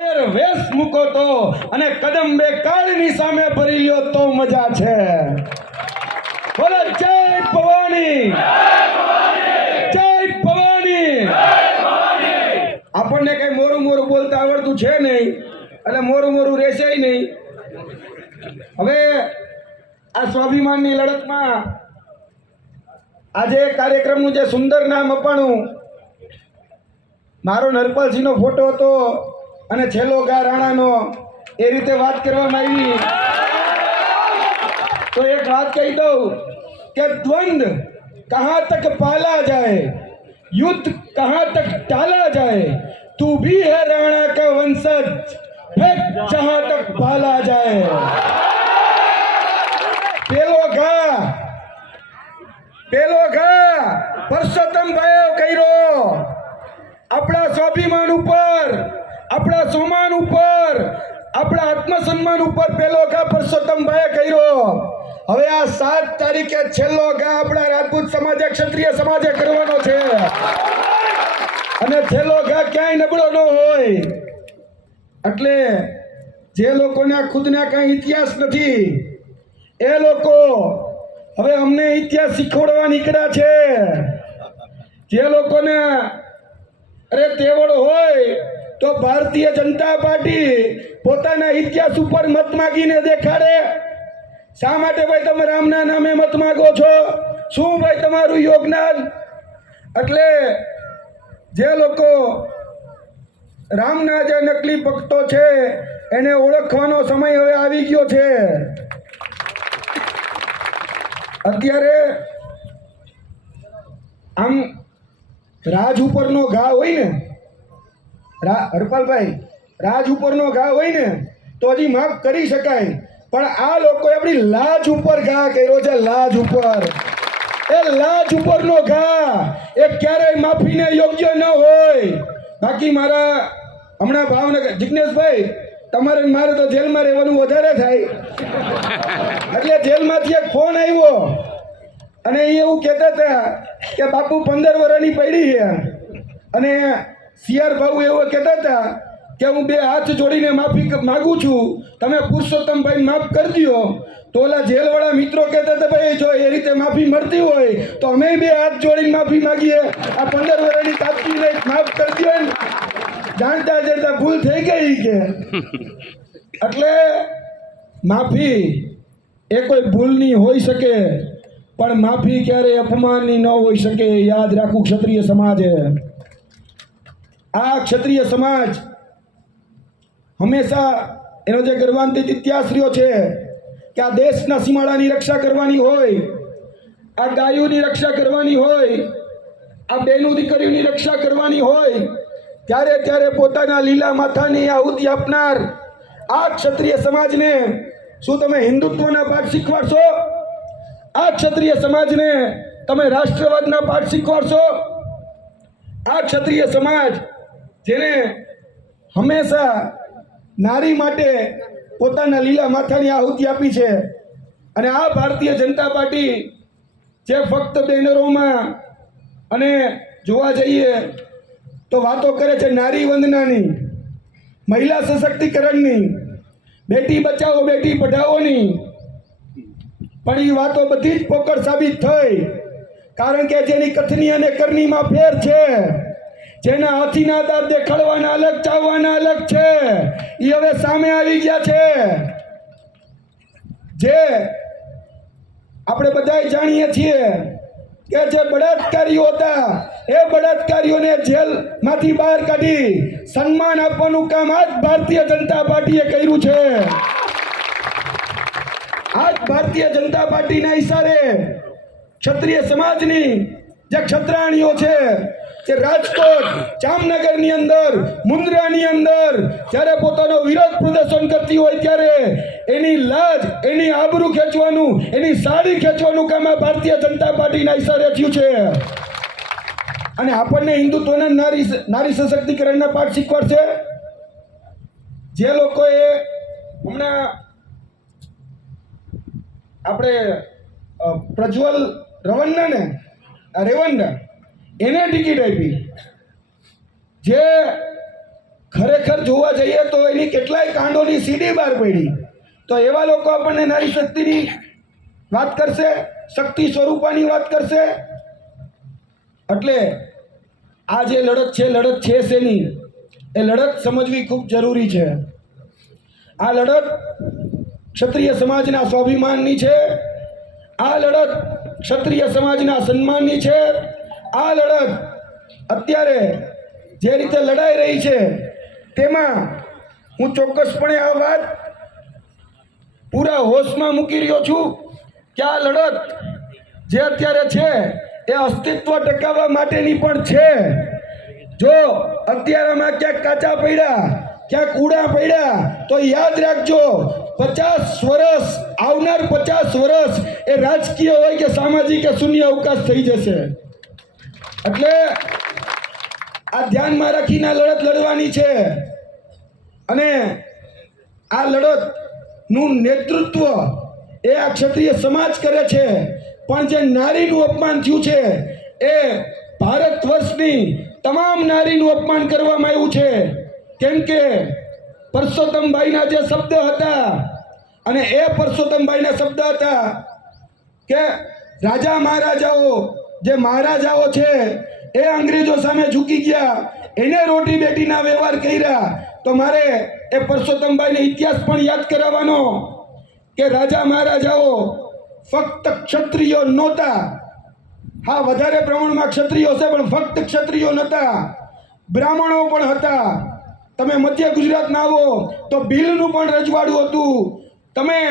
વેશ મૂકો તો અને કદમ બે કાળની સામે ભરી લ્યો તો મજા છે. બોલો, જય ભવાની. જય ભવાની. આપણને કઈ મોરું મોરું બોલતા આવડતું છે નહીં. એટલે મોરું મોરું રહેશે નહીં. હવે આ સ્વાભિમાનની લડતમાં આજે કાર્યક્રમનું જે સુંદર નામ અપાણું, મારો નરપાલસિંહનો ફોટો હતો. અને છેલ્લો ગા રાણાનો એ રીતે વાત કરવામાં આવી તો એક વાત કહી દઉં કે દ્વંદ કહાં તક પાલા જાય युद्ध कहाँ तक टाला जाए तू भी है राणा का वंशज फेंक जहां तक भाला जाए પેલો ઘા પેલો ઘા પરસોત્તમ ભાઈ કર્યો આપણા સ્વાભિમાન ઉપર આપણા સોમાન ઉપર, આપણા આત્મસન્માન ઉપર પેલો ઘા પરસોત્તમ ભાઈ કર્યો. હવે આ સાત તારીખે છેલ્લો ઘા આપણા રાજપૂત સમાજે, ક્ષત્રિય સમાજે કરવાનો છે. અને છેલ્લો ઘા ક્યાંય નબળો ન હોય. એટલે જે લોકોના ખુદના કાંઈ ઇતિહાસ નથી, એ લોકો હવે અમને ઇતિહાસ શીખવાડવા નીકળ્યા છે. જે લોકોને અરે તેવડ હોય તો ભારતીય જનતા પાર્ટી પોતાના ઇતિહાસ ઉપર મત માગીને દેખાડે. શા માટે ભાઈ તમે રામના નામે મત માગો છો? શું ભાઈ તમારું યોગદાન? એટલે જે લોકો રામના જે નકલી ભક્તો છે, એને ઓળખવાનો સમય હવે આવી ગયો છે. અત્યારે આમ રાજ ઉપરનો ઘા હોય ને રા હરપાલભાઈ, રાજ ઉપરનો ઘા હોય ને, તો હજી માફ કરી શકાય. પણ આ લોકોએ આપણી લાજ ઉપર ઘા કર્યો છે, લાજ ઉપર. એ લાજ ઉપરનો ઘા એ ક્યારેય માફીને યોગ્ય ન હોય. બાકી મારા હમણાં ભાવનગર જિજ્ઞેશભાઈ તમારે મારે તો જેલમાં રહેવાનું વધારે થાય. એટલે જેલમાંથી એક ફોન આવ્યો. અને એ એવું કહેતા હતા કે બાપુ પંદર વર્ષની પડી છે. અને સીઆર ભાઉ એવો કહેતા હતા કે હું બે હાથ જોડીને માફી માગું છું. તમે પુરુષોત્તમભાઈ માફ કરી દો તો ઓલા જેલવાળા મિત્રો કહેતા હતા, ભાઈ, જો એ રીતે માફી મળતી હોય, તો અમે બે હાથ જોડીને માફી માગીએ. આ પંદર વર્ષની તાપકીને માફ કરી દો ને જાણતા જાણતા ભૂલ થઈ ગઈ કે. એટલે માફી એ કોઈ ભૂલની હોઈ શકે, પણ માફી ક્યારેય અપમાનની ન હોઈ શકે યાદ રાખવું ક્ષત્રિય સમાજે. આ ક્ષત્રિય સમાજ હંમેશા એનો જે ગર્વાંતિત ઇતિહાસ રહ્યો છે કે આ દેશના સીમાડાની રક્ષા કરવાની હોય, આ ગાયોની રક્ષા કરવાની હોય, આ બેનું દીકરીઓની રક્ષા કરવાની હોય, ત્યારે ત્યારે પોતાના લીલા માથાની આહુતિ આપનાર આ ક્ષત્રિય સમાજને શું તમે હિન્દુત્વના પાઠ શીખવાડશો? આ ક્ષત્રિય સમાજને તમે રાષ્ટ્રવાદના પાઠ શીખવાડશો? આ ક્ષત્રિય સમાજ જેને હંમેશા નારી માટે પોતાના લીલા માથાની આહુતિ આપી છે. અને આ ભારતીય જનતા પાર્ટી જે ફક્ત બેનરોમાં અને જોવા જઈએ તો વાતો કરે છે નારી વંદનાની, મહિલા સશક્તિકરણની, બેટી બચાવો, બેટી પઢાઓની. પણ એ વાતો બધી જ પોકળ સાબિત થઈ. કારણ કે જેની કથની અને કરણીમાં ફેર છે. જેના હાથીના દાંત દેખાડવાના અલગ, ચાવવાના અલગ છે. એ હવે સામે આવી ગયા છે. જે આપણે બધા જાણીએ છીએ કે જે બળાત્કારીઓ હતા, એ બળાત્કારીઓને જેલમાંથી બહાર કાઢી સન્માન આપવાનું કામ આજ ભારતીય જનતા પાર્ટીએ કર્યું છે. આજ ભારતીય જનતા પાર્ટીના ઈશારે ક્ષત્રિય સમાજની જે ક્ષત્રાણીઓ છે જે રાજકોટ, જામનગરની અંદર, મુન્દ્રાની અંદર, જ્યારે પોતાનો વિરોધ પ્રદર્શન કરતી હોય ત્યારે એની લાજ, એની આબરૂ ખેંચવાનું, એની સાડી ખેંચવાનું કામ આ ભારતીય જનતા પાર્ટીના ઈશારે થયું છે. અને આપણને હિન્દુત્વના નારી નારી સશક્તિકરણના પાઠ શીખવાડશે. જે લોકોએ હમણાં આપણે પ્રજ્વલ રવન્ના ને આ રેવન્ના એને ટિકિટ આપી. જે ખરેખર જોવા જઈએ તો એની કેટલાય કાંડોની સીડી બહાર પડી. તો એવા લોકો આપણને નારી શક્તિની વાત કરશે, શક્તિ સ્વરૂપાની વાત કરશે. એટલે આ જે લડત છે લડત છે શેની? એ લડત સમજવી ખૂબ જરૂરી છે. આ લડત ક્ષત્રિય સમાજના સ્વાભિમાનની છે. આ લડત ક્ષત્રિય સમાજના સન્માનની છે. આ લડત અત્યારે જે રીતે લડાઈ રહી છે, તેમાં હું ચોક્કસપણે આ વાત પૂરા હોશમાં મૂકી રહ્યો છું કે આ લડત જે અત્યારે છે, એ અસ્તિત્વ ટકાવવા માટેની પણ છે. જો અત્યારમાં ક્યાંક કાચા પડ્યા, ક્યાંક ઉડા પડ્યા, તો યાદ રાખજો, પચાસ વર્ષ આવનાર પચાસ વર્ષ એ રાજકીય હોય કે સામાજિક કે શૂન્ય અવકાશ થઈ જશે. એટલે આ ધ્યાનમાં રાખીને આ લડત લડવાની છે. અને આ લડતનું નેતૃત્વ એ આ ક્ષત્રિય સમાજ કરે છે. પણ જે નારીનું અપમાન થયું છે એ ભારત વર્ષની તમામ નારીનું અપમાન કરવામાં આવ્યું છે. કેમ કે પરસોત્તમભાઈના જે શબ્દ હતા અને એ પરસોત્તમભાઈના શબ્દ હતા કે રાજા મહારાજાઓ જે મહારાજાઓ છે, એ અંગ્રેજો સામે ઝૂકી ગયા. એને રોટી બેટીના વ્યવહાર કર્યા. તો મારે એ પરસોત્તમભાઈને ઇતિહાસ પણ યાદ કરાવવાનો કે રાજા મહારાજાઓ ફક્ત ક્ષત્રિયો નહોતા. હા, વધારે પ્રમાણમાં ક્ષત્રિયો છે પણ ફક્ત ક્ષત્રિયો નહોતા. બ્રાહ્મણો પણ હતા. તમે મધ્ય ગુજરાતના આવો, તો ભીલનું પણ રજવાડું હતું. તમે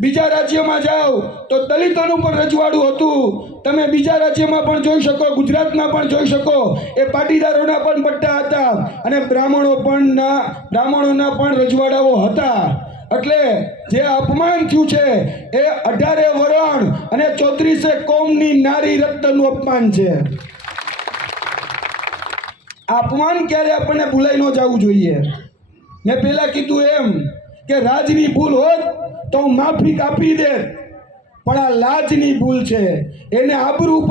બીજા રાજ્યમાં જાઓ તો દલિતોનું પણ રજવાડું હતું. તમે બીજા રાજ્યમાં પણ જોઈ શકો, ગુજરાતમાં પણ જોઈ શકો. એ પાટીદારોના પણ પટ્ટા હતા અને બ્રાહ્મણો પણ ના, બ્રાહ્મણોના પણ રજવાડાઓ હતા. એટલે જે અપમાન થયું છે એ અઢારે વરણ અને ચોત્રીસે કોમની નારી રક્તનું અપમાન છે. અપમાન ક્યારે આપણને ભૂલાઈ ન જવું જોઈએ? મેં પહેલાં કીધું એમ કે રાજની ભૂલ હોત તો માફી કાપી દે. પણ આ લાજની ભૂલ છે. એને આબરૂ